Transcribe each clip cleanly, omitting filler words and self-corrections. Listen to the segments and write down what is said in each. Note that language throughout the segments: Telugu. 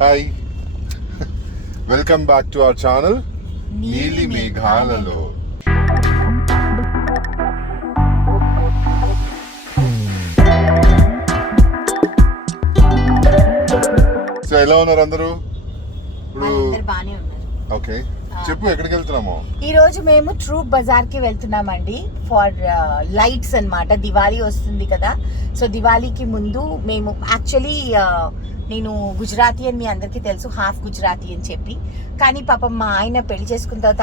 Hi, welcome back to our channel నీలి మేఘాలలో. సో ఎలా ఉన్నారు అందరూ? ఇప్పుడు ఓకే, చెప్పు ఎక్కడికి వెళ్తున్నాము? ఈ రోజు మేము ట్రూప్ బజార్ కి వెళ్తున్నామండి ఫర్ లైట్స్ అన్నమాట. దివాళీ వస్తుంది కదా, సో దివాళీకి ముందు మేము యాక్చువల్లీ నేను గుజరాతీ అని మీ అందరికీ తెలుసు, హాఫ్ గుజరాతీ అని చెప్పి. కానీ పాపం మా ఆయన పెళ్లి చేసుకున్న తర్వాత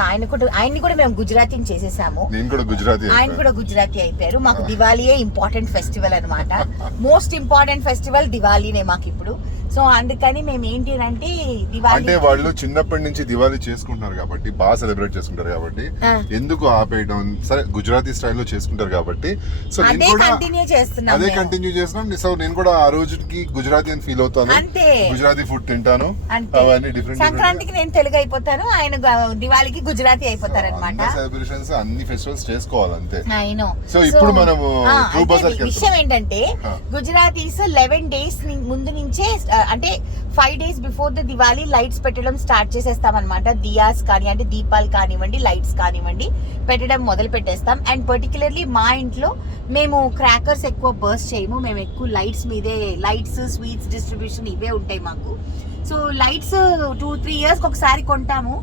ఆయన్ని కూడా మేము గుజరాతీని చేసేసాము. ఆయన కూడా గుజరాతీ అయిపోయారు. మాకు దివాళీయే ఇంపార్టెంట్ ఫెస్టివల్ అనమాట. మోస్ట్ ఇంపార్టెంట్ ఫెస్టివల్ దివాళీనే మాకు ఇప్పుడు. సో అందుకని మేము ఏంటి అంటే దివాళీ అంటే వాళ్ళు చిన్నప్పటి నుంచి దివాళీ చేసుకుంటున్నారు కాబట్టి, బాగా సెలబ్రేట్ చేసుకుంటారు కాబట్టి ఎందుకు ఆపేయడం? సరే, గుజరాతీ స్టైల్లో చేసుకుంటారు కాబట్టి సో అదే కంటిన్యూ చేస్తున్నాం. సో నేను కూడా ఆ రోజుకి గుజరాతీ అని ఫీల్ అవుతాను. అంతే, గుజరాతీ ఫుడ్ తింటాను. అవన్నీ డిఫరెంట్. సంక్రాంతికి నేను తెలుగు అయిపోతాను, ఆయన దివాళీకి గుజరాతీ అయిపోతారు అనమాట. సెలబ్రేషన్స్ అన్ని ఫెస్టివల్స్ చేసుకోవాలి అంతే. సో ఇప్పుడు మనము విషయం ఏంటంటే గుజరాతీస్ 11 days ముందు నుంచే అంటే 5 days before the Diwali lights పెట్టడం స్టార్ట్ చేసేస్తాం అనమాట. దియాస్ కానీ అంటే దీపాలు కానివ్వండి, లైట్స్ కానివ్వండి పెట్టడం మొదలు పెట్టేస్తాం. అండ్ పర్టికులర్లీ మా ఇంట్లో మేము క్రాకర్స్ ఎక్కువ బర్స్ట్ చేయము. మేము ఎక్కువ లైట్స్ మీదే, లైట్స్, స్వీట్స్ డిస్ట్రిబ్యూషన్ ఇవే ఉంటాయి మాకు. సో లైట్స్ 2-3 years ఒకసారి కొంటాము.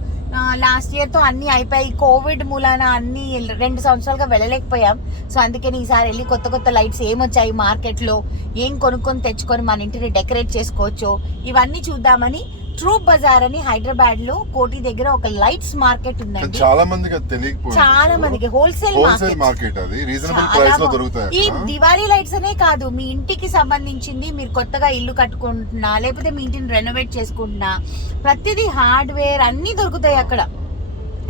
లాస్ట్ ఇయర్ తో అన్ని అయిపోయి, కోవిడ్ మూలాన అన్ని 2 సంవత్సరాలుగా వెళ్ళలేకపోయాం. సో అందుకని ఈసారి వెళ్ళి కొత్త కొత్త లైట్స్ ఏమొచ్చాయి మార్కెట్ లో, ఏం కొనుక్కొని తెచ్చుకొని మన ఇంటిని డెకరేట్ చేసుకోవచ్చు, ఇవన్నీ చూద్దామని ట్రూప్ బజార్ అని హైదరాబాద్ లో కోటి దగ్గర ఒక లైట్స్ మార్కెట్ ఉందండి. చాలా మందికి అది తెలియకపోవచ్చు. చాలా మందికి హోల్సేల్ మార్కెట్ అది రీజనబుల్ ప్రైస్ లో దొరుకుతాయి. ఈ దివాళీ లైట్స్ అనే కాదు, మీ ఇంటికి సంబంధించింది, మీరు కొత్తగా ఇల్లు కట్టుకుంటున్నా లేకపోతే మీ ఇంటిని రెనోవేట్ చేసుకుంటున్నా, ప్రతిదీ హార్డ్వేర్ అన్ని దొరుకుతాయి అక్కడ.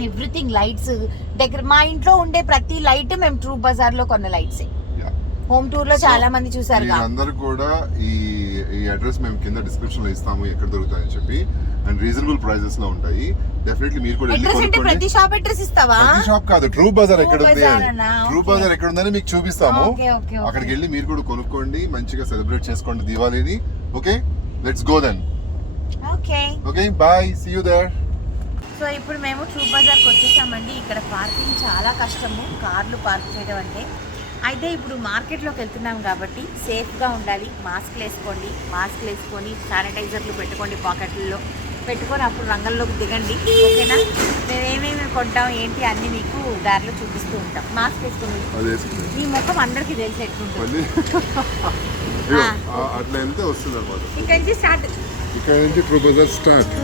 ఎవ్రీథింగ్ లైట్స్ దగ్గర. మా ఇంట్లో ఉండే ప్రతి లైట్ మేము ట్రూప్ బజార్ లో కొన్న లైట్స్. హోమ్ టూర్ లో చాలా మంది చూసారు. అందరూ కూడా ఈ అడ్రస్ మేము కింద డిస్క్రిప్షన్ లో ఇస్తాము, ఎక్కడ దొరుకుతాయని చెప్పి. అండ్ రీజనబుల్ ప్రైజెస్ లో ఉంటాయి. డెఫినెట్లీ మీరు కూడా వెళ్ళి కొనుక్కోండి. ప్రతి షాప్ అడ్రస్ ఇస్తావా? ప్రతి షాప్ కాదు, ట్రూప్ బజార్ ఎక్కడ ఉంది, ట్రూప్ బజార్ ఎక్కడ ఉందని మీకు చూపిస్తాము. అక్కడికి వెళ్ళి మీరు కూడా కొనుక్కోండి, మంచిగా సెలబ్రేట్ చేసుకోండి దివాళీని. Okay, let's go then. Okay, bye, see you there. So ఇప్పుడు మేము ట్రూప్ బజార్కి వచ్చేసామండి. ఇక్కడ పార్కింగ్ చాలా కష్టము, కార్లు పార్క్ చేయడం అంటే. అయితే ఇప్పుడు మార్కెట్లోకి వెళ్తున్నాం కాబట్టి సేఫ్గా ఉండాలి. మాస్క్లు వేసుకోండి, మాస్క్లు వేసుకొని శానిటైజర్లు పెట్టుకోండి, పాకెట్లలో పెట్టుకొని అప్పుడు రంగంలోకి దిగండి. ఓకేనా? మేము ఏమేమి కొంటాం ఏంటి అన్ని మీకు దారిలో చూపిస్తూ ఉంటాం. మాస్క్ వేసుకుని మీ ముఖం అందరికీ తెలిసి ఎట్లుంటుంది. ఇక్కడ నుంచి Troop Bazaar start.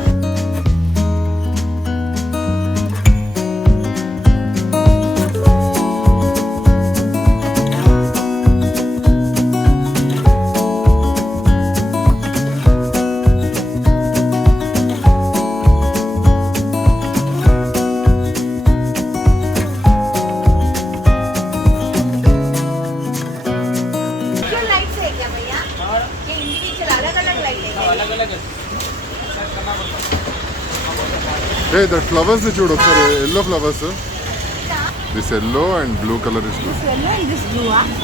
The flowers చూడు ఒకసారి, yellow flowers. This yellow and blue colour is good.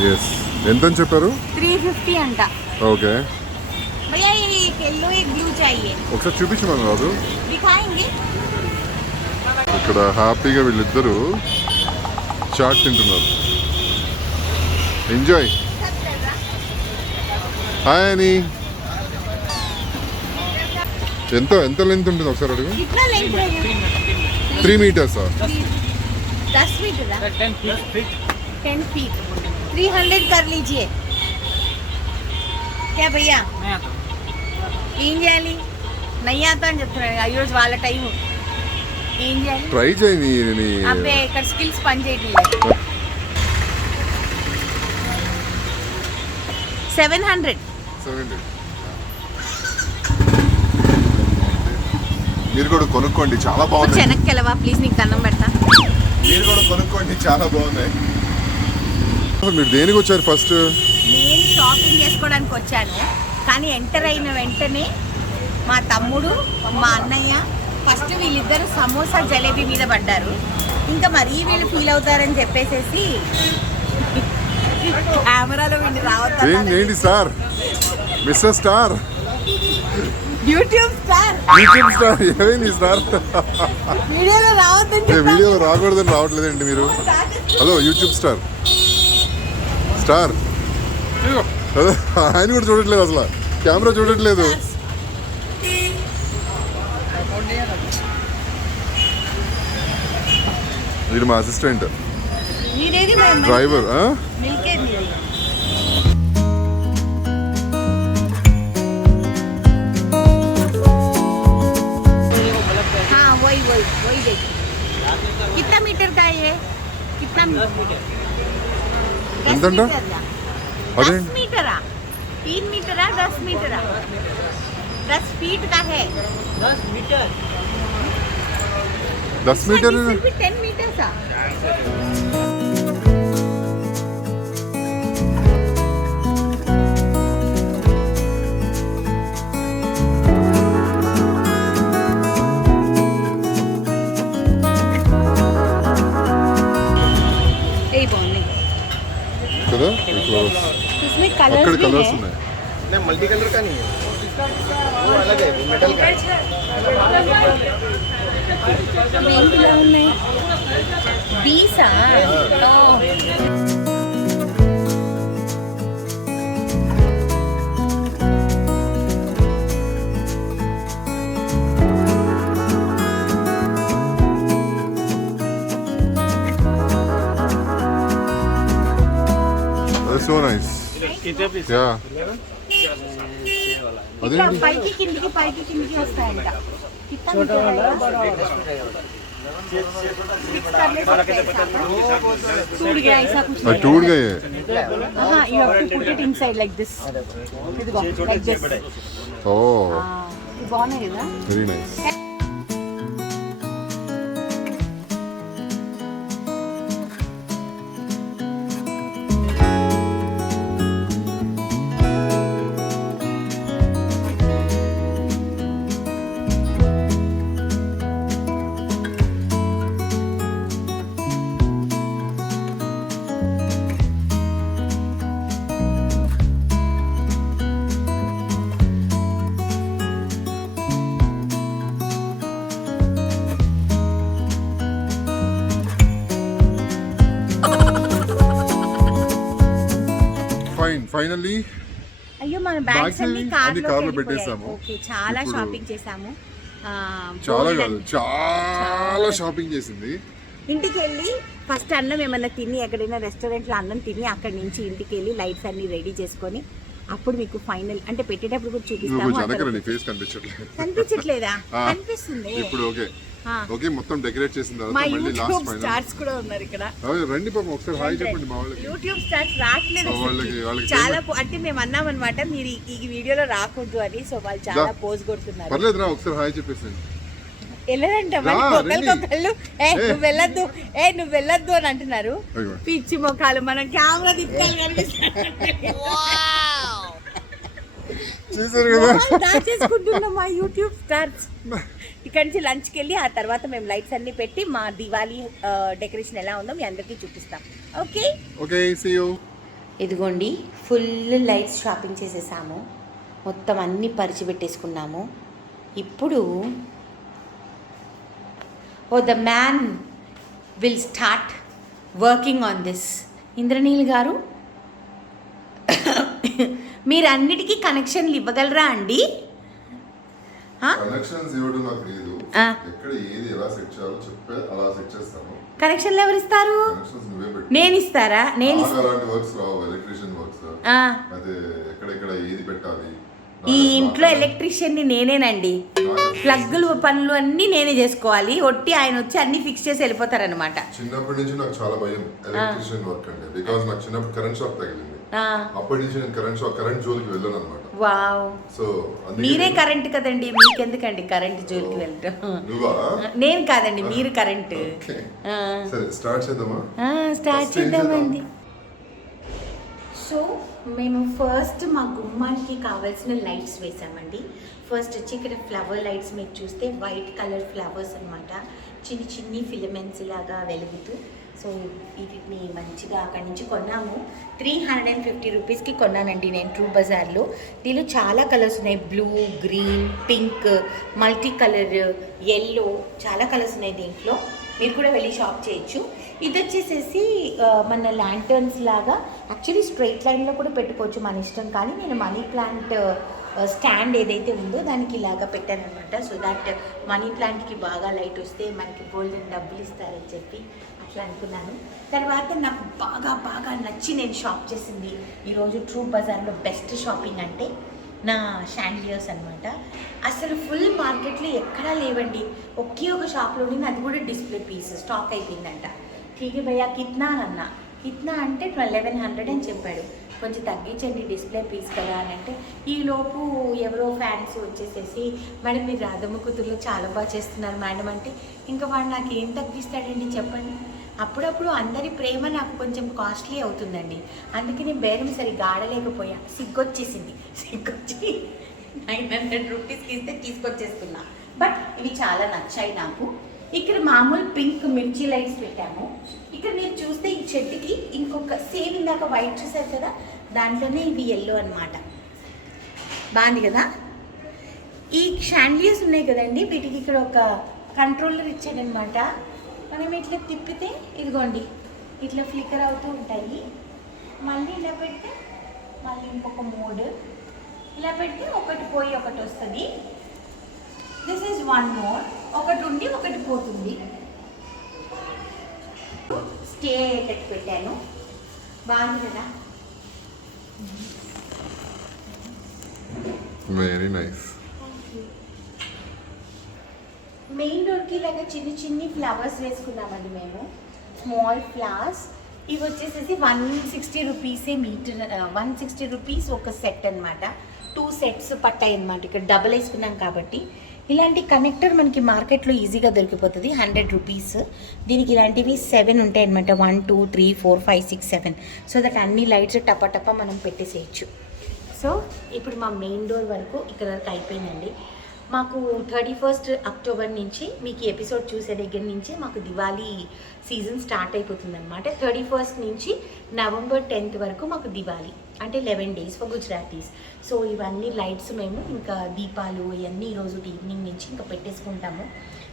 yes, ఎంత అని చెప్పారు? 350 అంట. ఓకే, భయ్యా ये येलो एक ब्लू चाहिए. ఒకసారి చూపించమని కాదు. दिखाएंगे. ఇక్కడ హ్యాపీగా వీళ్ళిద్దరూ చాట్ తింటున్నారు. ఎంజాయ్. హాయ్ అని. ఎంత లెంత్ ఉంటుంది ఒకసారి అడుగు. 3 meters. 10 मीटर 10 feet 300 कर लीजिए. क्या भैया ఏం చేయాలి? నయ్యాత అని చెప్తున్నాడు. ఈరోజు వాళ్ళ టైం. ఏం చేయాలి? ట్రై చేయండి. అబ్బే ఇక్కడ స్కిల్స్ పని చేయట్లేదు. 700. మీరు కూడా కొనుక్కోండి, చాలా బాగుంది. వెనక్కి వెళ్ళవా ప్లీజ్, నీకు దండం పెడతా. మీరు కూడా కొనుక్కోండి, చాలా బాగున్నాయి. మీరు దేనికి వచ్చారు ఫస్ట్? నేను షాపింగ్ చేసుకోవడానికి వచ్చాను, కానీ ఎంటర్ అయిన వెంటనే మా తమ్ముడు, మా అన్నయ్య ఫస్ట్ వీళ్ళిద్దరు సమోసా జలేబీ మీద పడ్డారు. ఇంకా మరీ వీళ్ళు ఫీల్ అవుతారని చెప్పేసేసి కెమెరాలో వీళ్ళు రావద్దు. ఏంటి sir, mister star YouTube star ఏమైంది స్టార్? వీడియోలో రావద్దని వీడియోలో రాకూడదని రావట్లేదండి మీరు. హలో యూట్యూబ్ స్టార్ ఆయన కూడా చూడట్లేదు, అసలు కెమెరా చూడట్లేదు. వీడు మా అసిస్టెంట్ డ్రైవర్. कितना मीटर का है ये? कितना ఎంతంట? 10 मीटर 3 मीटर 10 मीटर 10 फीट का है. 10 मीटर 10 मीटर सा. కదా इसमें అక్కడ कलर्स भी కలర్స్ है. ఉన్నాయి. नहीं मल्टी कलर का नहीं है, वो अलग है, वो मेटल का है. ఏంటిలా ఉన్నాయి? 20 సో నైస్. యా ఇట్లా అదేంటి పైకి కిందికి వస్తాయంట. कितना मीटर है? टूट गया ऐसा कुछ అది టూడ్ గా हाँ you have to put it inside like this. ఇదిగో లైక్ దిస్. ఓ ఇది బాగున్నాయి కదా. Very nice. ఫైనల్లీ అయ్యో మన Bags బ్యాగ్స్ అన్ని అన్ని కార్లో కార్లో పెట్టేసాము. ఓకే చాలా ఇప్పుడు షాపింగ్ చేసాము. చాలా కాదు చాలా షాపింగ్ చేసింది. ఇంటికి వెళ్ళి ఫస్ట్ అన్నం ఏమన్నా తిని ఎక్కడైనా రెస్టారెంట్లో అన్నం తిని అక్కడి నుంచి ఇంటికి వెళ్ళి లైట్స్ అన్ని రెడీ చేసుకొని అప్పుడు మీకు ఫైనల్ అంటే పెట్టేటప్పుడు కూడా నువ్వు చూపిస్తాము. కొంచెం అక్కడ వెనకరా, నీ ఫేస్ కనిపించట్లేదు. కనిపించట్లేదా? ఆ. కనిపిస్తుంది. ఇప్పుడు ఓకే ఆ. ఓకే మొత్తం డెకరేట్ చేసిన మా తర్వాత మళ్ళీ లాస్ట్ యూట్యూబ్ ఫైనల్. స్టార్స్ కూడా ఉన్నారు ఇక్కడ. రండి పాపం ఒకసారి హాయ్ చెప్పండి మా వాళ్ళకి. యూట్యూబ్ స్టార్స్ రావట్లేదు అసలు. వాళ్ళకి చాలా అంటే మేము అన్నాం అనమాట మీరు ఈ వీడియోలో రాకూడదు అని. సో వాళ్ళు చాలా పోజ్ కొడుతున్నారు. పర్లేదు రా ఒకసారి హాయ్ చెప్పేసి. వెళ్ళదంట రా, ఒకళ్ళకొకళ్ళు నువ్వు వెళ్ళొద్దు అని అంటున్నారు. అయ్యో. పిచ్చి మొఖాలు మనం కెమెరా తిప్పాలి కనిపిస్తుంది. చూసారు కదా దాచేసుకుంటున్నాం మా యూట్యూబ్ స్టార్స్. ఇక్కడి నుంచి లంచ్కి వెళ్ళి ఆ తర్వాత మేము లైట్స్ అన్ని పెట్టి మా దివాళీ డెకరేషన్ ఎలా ఉందో మీ అందరికీ చూపిస్తాం. Okay okay see you. ఇదిగోండి ఫుల్ లైట్స్ షాపింగ్ చేసేసాము. మొత్తం అన్నీ పరిచిపెట్టేసుకున్నాము. ఇప్పుడు the man will start working on this. Indraneel గారు మీరు అన్నిటికీ కనెక్షన్లు ఇవ్వగలరా అండి? కనెక్షన్స్ ఇవ్వడం నాకు లేదు. ఎక్కడ ఏది ఎలా సెట్ చేయాలో చెప్పే అలా సెట్ చేస్తాను. కనెక్షన్లు ఎవరు ఇస్తారు? కనెక్షన్స్ నువ్వే పెట్టు. నేను ఇస్తారా? నేను అలాంటి వర్క్స్ రావు, ఎలక్ట్రీషియన్ వర్క్స్. అదే ఎక్కడెక్కడ ఏది పెట్టాలి. ఈ ఇంట్లో ఎలక్ట్రీషియన్ని నేనేనండి. ప్లగ్గులు పనులు అన్నీ నేనే చేసుకోవాలి. ఒట్టి ఆయన వచ్చి అన్ని ఫిక్స్ చేసి వెళ్ళిపోతారనమాట. చిన్నప్పటి నుంచి నాకు చాలా భయం ఎలక్ట్రీషియన్ వర్క్ అంటే. బికాజ్ నాకు చిన్నప్పుడు కరెంట్ షాక్ తగిలింది. అప్పటి నుంచి నేను కరెంట్ జోలికి వెళ్ళాను అనమాట. వావ్. సో మీరే కరెంట్ కదండి, మీకెందుకండి కరెంట్ జోలికి వెళ్ళటం? నేను కాదండి, మీరు కరెంట్. సరే స్టార్ట్ చేద్దామా? స్టార్ట్ చేద్దామండి. సో మేము ఫస్ట్ మా గుమ్మానికి కావాల్సిన లైట్స్ వేసామండి. ఫస్ట్ వచ్చి ఇక్కడ ఫ్లవర్ లైట్స్ మీరు చూస్తే వైట్ కలర్ ఫ్లవర్స్ అనమాట. చిన్ని చిన్ని ఫిలమెంట్స్ లాగా వెలుగుతూ సో వీటిని మంచిగా అక్కడి నుంచి కొన్నాము. 350 రూపీస్కి కొన్నానండి నేను ట్రూ బజార్లో. దీనిలో చాలా కలర్స్ ఉన్నాయి, blue, green, pink, multi colour, yellow, చాలా కలర్స్ ఉన్నాయి దీంట్లో. మీరు కూడా వెళ్ళి షాప్ చేయొచ్చు. ఇది వచ్చేసేసి మన ల్యాంటర్న్స్ లాగా యాక్చువల్లీ స్ట్రైట్ లైన్లో కూడా పెట్టుకోవచ్చు మన ఇష్టం, కానీ నేను మనీ ప్లాంట్ స్టాండ్ ఏదైతే ఉందో దానికి ఇలాగా పెట్టాను అనమాట. సో దట్ మనీ ప్లాంట్కి బాగా లైట్ వస్తే మనకి గోల్డెన్ డబ్బులు ఇస్తారని చెప్పి అట్లా అనుకున్నాను. తర్వాత నాకు బాగా బాగా నచ్చి నేను షాప్ చేసింది ఈరోజు ట్రూ బజార్లో బెస్ట్ షాపింగ్ అంటే నా షాండిలియర్స్ అనమాట. అసలు ఫుల్ మార్కెట్లో ఎక్కడా లేవండి, ఒకే ఒక షాప్లోని, అది కూడా డిస్ప్లే పీస్ స్టాక్ అయిపోయిందంట. ఠీక్ భయ్యా కిత్నా అన్నా, కిత్నా అంటే 1100 అని చెప్పాడు. కొంచెం తగ్గించండి డిస్ప్లే పీస్ కదా అని అంటే, ఈలోపు ఎవరో ఫ్యాన్స్ వచ్చేసేసి మేడం మీరు రాధమ్మ కూతుర్లో చాలా బాగా చేస్తున్నారు మేడం అంటే, ఇంకా వాడు నాకు ఏం తగ్గిస్తాడండి చెప్పండి. అప్పుడప్పుడు అందరి ప్రేమ నాకు కొంచెం కాస్ట్లీ అవుతుందండి, అందుకే నేను బేరం సరిగ్గా ఆడలేకపోయా. సిగ్గొచ్చి 900 రూపీస్కి ఇస్తే తీసుకొచ్చేస్తున్నా. బట్ ఇవి చాలా నచ్చాయి నాకు. ఇక్కడ మామూలు పింక్ మిర్చి లైట్స్ పెట్టాము. ఇక్కడ మీరు చూస్తే ఈ చెట్టుకి ఇంకొక సేమ్ ఇందాక వైట్ చూసారు కదా, దాంట్లోనే ఇవి ఎల్లో అనమాట. బాగుంది కదా. ఈ షాండిలియర్స్ ఉన్నాయి కదండి, వీటికి ఇక్కడ ఒక కంట్రోలర్ ఇచ్చాడనమాట. మనం ఇట్లా తిప్పితే ఇదిగోండి ఇట్లా ఫ్లికర్ అవుతూ ఉంటాయి. మళ్ళీ ఇలా పెడితే మళ్ళీ ఇంకొక మోడ్, ఇలా పెడితే ఒకటి పోయి ఒకటి వస్తుంది. దిస్ ఈజ్ వన్ మోడ్, ఒకటి ఉండి ఒకటి పోతుంది. స్టే అయ్యేటట్టు పెట్టాను. బాగుంది కదా. Very nice. మెయిన్ డోర్కి ఇలాగ చిన్ని ఫ్లవర్స్ వేసుకున్నామండి మేము, స్మాల్ ఫ్లవర్స్. ఇవి వచ్చేసేసి 160 రూపీసే మీటర్, 160 రూపీస్ ఒక సెట్ అనమాట. 2 సెట్స్ పట్టాయి అనమాట. ఇక్కడ డబల్ వేసుకున్నాం కాబట్టి ఇలాంటి కనెక్టర్ మనకి మార్కెట్లో ఈజీగా దొరికిపోతుంది. 100 రూపీస్. దీనికి ఇలాంటివి 7 ఉంటాయి అనమాట. 1 2 3 4 5 6 7. సో దట్ అన్ని లైట్స్ టప మనం పెట్టేసేయచ్చు. సో ఇప్పుడు మా మెయిన్ డోర్ వరకు ఇక్కడ వరకు అయిపోయిందండి. మాకు 31 అక్టోబర్ నుంచి, మీకు ఎపిసోడ్ చూసే దగ్గర నుంచి మాకు దివాళీ సీజన్ స్టార్ట్ అయిపోతుంది అనమాట. 31 నుంచి నవంబర్ 10th వరకు మాకు దివాళీ, అంటే 11 days ఫర్ గుజరాతీస్. సో ఇవన్నీ లైట్స్ మేము ఇంకా దీపాలు ఇవన్నీ ఈరోజు ఈవినింగ్ నుంచి ఇంకా పెట్టేసుకుంటాము.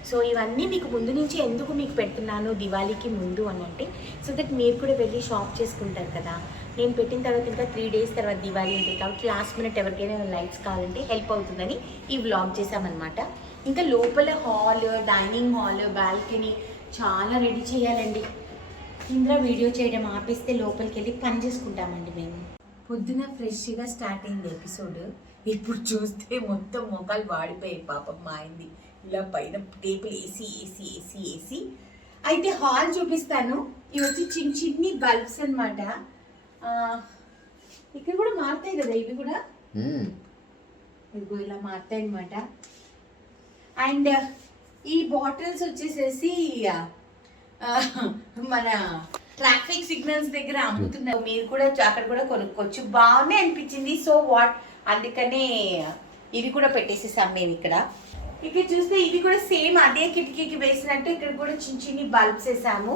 సో ఇవన్నీ మీకు ముందు నుంచి ఎందుకు మీకు పెడుతున్నాను దివాళీకి ముందు అని అంటే, సో దట్ మీరు కూడా వెళ్ళి షాప్ చేసుకుంటారు కదా. నేను పెట్టిన తర్వాత ఇంకా 3 days తర్వాత దివాళీ ఉంటుంది కాబట్టి లాస్ట్ మినిట్ ఎవరికైనా లైట్స్ కావాలంటే హెల్ప్ అవుతుందని ఈ వ్లాగ్ చేసామన్నమాట. ఇంకా లోపల హాల్, డైనింగ్ హాల్, బాల్కనీ చాలా రెడీ చేయాలండి. ఇందులో వీడియో చేయడం ఆపేస్తే లోపలికి వెళ్ళి పని చేసుకుంటామండి మేము. పొద్దున ఫ్రెష్గా స్టార్ట్ అయింది ఎపిసోడ్. ఇప్పుడు చూస్తే మొత్తం మొక్కలు వాడిపోయాయి పాపం మా అయింది. ఇలా పైన టేబుల్ ఏసీ. అయితే హాల్ చూపిస్తాను. ఇవి వచ్చి చిన్ని బల్బ్స్ అనమాట. ఇక్కడ కూడా మారుతాయి కదా ఇవి కూడా, ఇదిగో ఇలా మారుతాయి అనమాట. అండ్ ఈ బాటిల్స్ వచ్చేసేసి మన ట్రాఫిక్ సిగ్నల్స్ దగ్గర అమ్ముతున్నారు. మీరు కూడా అక్కడ కూడా కొనుక్కోవచ్చు. బాగున్నాయి అనిపించింది. సో వాట్, అందుకనే ఇవి కూడా పెట్టేసేసాం మేము ఇక్కడ. ఇక్కడ చూస్తే ఇది కూడా సేమ్ అదే కిటికీకి వేసినట్టు ఇక్కడ కూడా చిన్ని బల్బ్స్ వేసాము.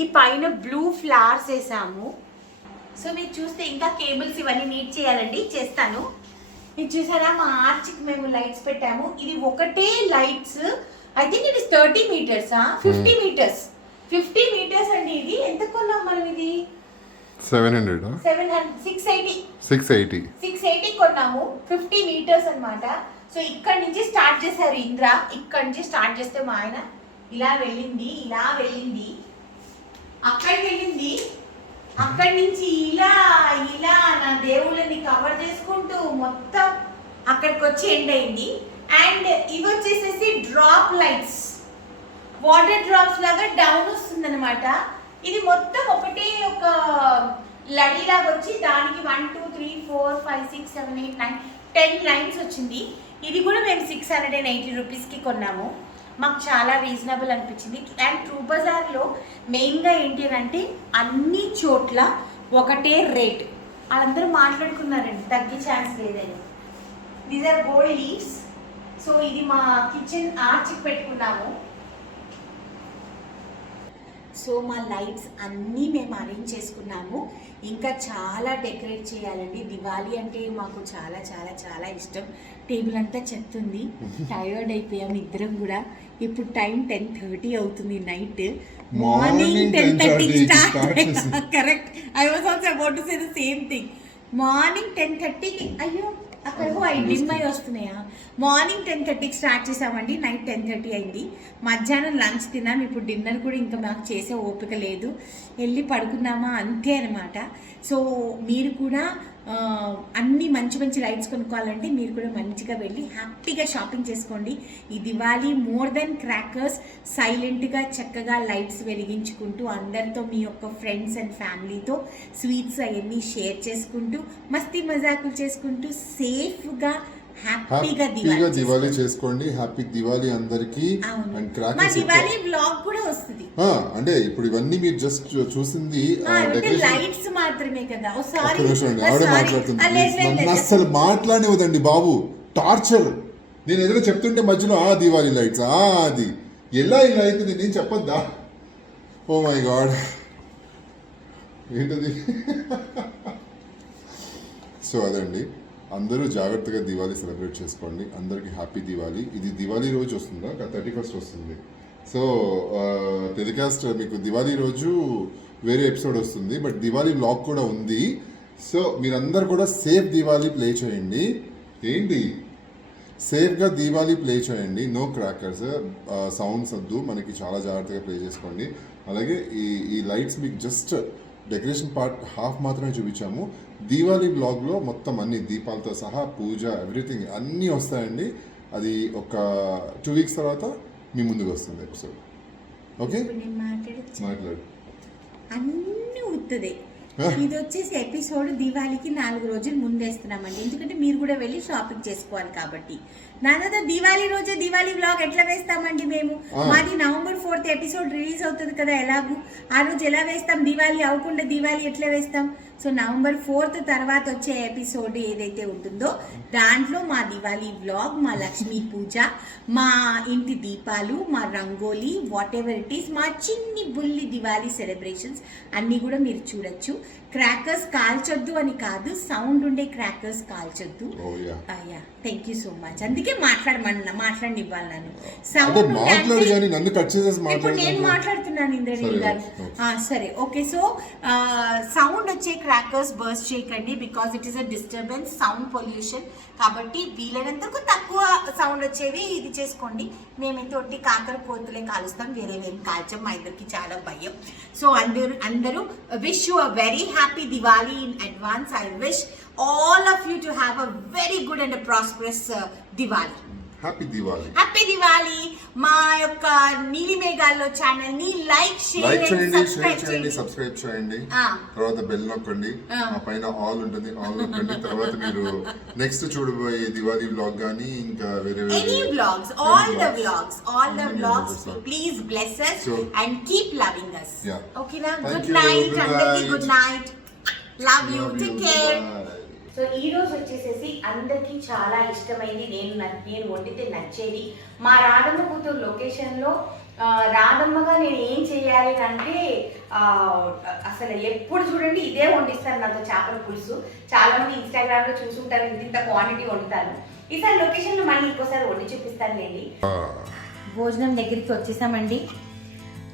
ఈ పైన బ్లూ ఫ్లవర్స్ వేసాము. సో మీరు చూస్తే ఇంకా కేబుల్స్ ఇవన్నీ నీట్ చేయాలండి, చేస్తాను. ఇది చూసారా, మా ఆర్చ్కి మేము లైట్స్ పెట్టాము. ఇది ఒకటే lights, I think it is 30 meters, 50 meters, 50 meters అండి. ఇది ఎంత కొన్నాం మనం? ఇది 680 కొన్నాము. 50 meters అన్నమాట. సో ఇక్కడ నుంచి స్టార్ట్ చేశారు ఇంద్ర. ఇక్కడ నుంచి స్టార్ట్ చేస్తే మా ఆయన ఇలా వెళ్ళింది, అక్కడికి వెళ్ళింది, అక్కడి నుంచి ఇలా నా దేవుళ్ళని కవర్ చేసుకుంటూ మొత్తం అక్కడికి వచ్చి ఎండ్ అయింది. అండ్ ఇవి వచ్చేసేసి డ్రాప్ లైట్స్, వాటర్ డ్రాప్స్ లాగా డౌన్ వస్తుంది అనమాట. ఇది మొత్తం ఒకటే ఒక లడీలాగా వచ్చి దానికి 1 2 3 4 5 6 7 8 9 10 లైన్స్ వచ్చింది. ఇది కూడా మేము 680 రూపీస్కి కొన్నాము. మాకు చాలా రీజనబుల్ అనిపించింది. అండ్ ట్రూ బజార్లో మెయిన్గా ఏంటి అంటే అన్ని చోట్ల ఒకటే రేట్. వాళ్ళందరూ మాట్లాడుకున్నారండి తగ్గే ఛాన్స్ లేదని. These are gold leaves. So ఇది మా కిచెన్ ఆర్చ్కి పెట్టుకున్నాము. సో మా లైట్స్ అన్నీ మేము అరేంజ్ చేసుకున్నాము. ఇంకా చాలా డెకరేట్ చేయాలండి. దివాళీ అంటే మాకు చాలా చాలా చాలా ఇష్టం. టేబుల్ అంతా చెత్తుంది, టైర్డ్ అయిపోయాం ఇద్దరం కూడా. ఇప్పుడు టైం 10:30 అవుతుంది night. Morning 10:30 start. Correct, I was also about to say the same thing. Morning 10:30కి అయ్యో అక్కడ డిమ్ అయి వస్తున్నాయా. మార్నింగ్ 10:30కి స్టార్ట్ చేసామండి, నైట్ 10:30 అయింది. మధ్యాహ్నం లంచ్ తిన్నాం, ఇప్పుడు డిన్నర్ కూడా ఇంకా మాకు చేసే ఓపిక లేదు, వెళ్ళి పడుకున్నామా అంతే అనమాట. సో మీరు కూడా అన్ని మంచి మంచి లైట్స్ కొనుక్కోవాలంటే మీరు కూడా మంచిగా వెళ్ళి హ్యాపీగా షాపింగ్ చేసుకోండి. ఈ దివాళీ మోర్ దెన్ క్రాకర్స్, సైలెంట్గా చక్కగా లైట్స్ వెలిగించుకుంటూ అందరితో మీ యొక్క ఫ్రెండ్స్ అండ్ ఫ్యామిలీతో స్వీట్స్ అవన్నీ షేర్ చేసుకుంటూ మస్తీ మజాకులు చేసుకుంటూ సేఫ్గా హ్యాపీగా దివాళీ చేసుకోండి. హ్యాపీ దివాళీ అందరికి. అండ్ క్రాకర్స్ దివాళీ వ్లాగ్ కూడా వస్తుంది. అంటే ఇప్పుడు ఇవన్నీ మీరు జస్ట్ చూసింది లైట్స్ మాత్రమే కదా. ఆవిడే మాట్లాడుతుంది, అస్సలు మాట్లాడనివ్వదండి బాబు, టార్చర్. నేను ఏదైనా చెప్తుంటే మధ్యలో దివాళీ లైట్స్ అది ఎలా ఇలా అయితే నేనేం చెప్పొద్దా? ఓ మై గాడ్, ఏంటది? సో అదండి, అందరూ జాగ్రత్తగా దివాళీ సెలబ్రేట్ చేసుకోండి. అందరికీ హ్యాపీ దివాళీ. ఇది దివాళీ రోజు వస్తుందా? 31st వస్తుంది. సో టెలికాస్ట్ మీకు దివాళీ రోజు వేరే ఎపిసోడ్ వస్తుంది, బట్ దివాళీ వ్లాగ్ కూడా ఉంది. సో మీరందరూ కూడా సేఫ్ దివాళీ ప్లే చేయండి. ఏంటి, సేఫ్గా దివాళీ ప్లే చేయండి. నో క్రాకర్స్, సౌండ్స్ వద్దు, మనకి చాలా జాగ్రత్తగా ప్లే చేసుకోండి. అలాగే ఈ లైట్స్ మీకు జస్ట్ డెకరేషన్ పార్ట్ హాఫ్ మాత్రమే చూపించాము. దీవాళీ బ్లాగ్లో మొత్తం అన్ని దీపాలతో సహా పూజ ఎవ్రీథింగ్ అన్నీ వస్తాయండి. అది ఒక 2 weeks తర్వాత మీ ముందుకు వస్తుంది ఎపిసోడ్. ఓకే, మాట్లాడు. అన్నీ ఉత్తదే. ఇది వచ్చేసి ఎపిసోడ్ దివాళీకి 4 రోజులు ముందేస్తున్నామండి, ఎందుకంటే మీరు కూడా వెళ్ళి షాపింగ్ చేసుకోవాలి కాబట్టి. నాన్న దివాళీ రోజే దివాళీ వ్లాగ్ ఎట్లా వేస్తామండి మేము? మాది November 4th ఎపిసోడ్ రిలీజ్ అవుతుంది కదా, ఎలాగూ ఆ రోజు ఎలా వేస్తాం? దివాళీ అవ్వకుండా దివాళీ ఎట్లా వేస్తాం? సో November 4th తర్వాత వచ్చే ఎపిసోడ్ ఏదైతే ఉంటుందో దాంట్లో మా దివాళీ వ్లాగ్, మా లక్ష్మీ పూజ, మా ఇంటి దీపాలు, మా rangoli, what ever it is, మా చిన్ని బుల్లి దివాళీ సెలబ్రేషన్స్ అన్నీ కూడా మీరు చూడొచ్చు. క్రాకర్స్ కాల్చొద్దు అని కాదు, సౌండ్ ఉండే క్రాకర్స్ కాల్చొద్దు. Thank you so much. అందుకే మాట్లాడనివ్వాలి నన్ను. ఇప్పుడు నేను మాట్లాడుతున్నాను ఇంద్రనీల్ గారు. సరే, ఓకే. సో సౌండ్ వచ్చే క్రాకర్స్ బర్స్ట్ చేయకండి, because it is a disturbance, sound pollution. కాబట్టి వీలైనంతకు తక్కువ సౌండ్ వచ్చేవి ఇది చేసుకోండి. మేమైతే ఒట్టి కాకర పోతులే కాలుస్తాం, వేరేవేం కాల్చాం, మా ఇద్దరికి చాలా భయం. సో అందరూ wish you a very happy Diwali in advance. I wish all of you to have a very good and a prosperous Diwali. Happy Diwali. Happy Diwali. మా యొక్క నీలి మేఘాల్లో ఛానల్ ని లైక్ చేయండి, సబ్స్క్రైబ్ చేయండి. తర్వాత బెల్ నొక్కండి, ఆ పైన ఆల్ ఉంటుంది, ఆల్ నొక్కండి. తర్వాత మీరు నెక్స్ట్ చూడబోయే దివాళీ వ్లాగ్ గానీ ఇంకా వేరే any vlogs, all the vlogs please bless us and keep loving us. Okay na, good night అందరికి, good night, love you, take care. So ఈ రోజు వచ్చేసేసి అందరికీ చాలా ఇష్టమైంది, నేను వండితే నచ్చేది మా రాధమ్మ కూతురు లొకేషన్లో. రాధమ్మగా నేను ఏం చేయాలి అంటే అసలు ఎప్పుడు చూడండి ఇదే వండిస్తాను నాతో, చేపల పులుసు. చాలా మంది ఇన్స్టాగ్రామ్ లో చూసుంటారు, ఇంత క్వాంటిటీ వండుతాను. ఈసారి లొకేషన్ లో మళ్ళీ ఇంకోసారి వండి చూపిస్తాను లేండి. భోజనం దగ్గరికి వచ్చేసామండి.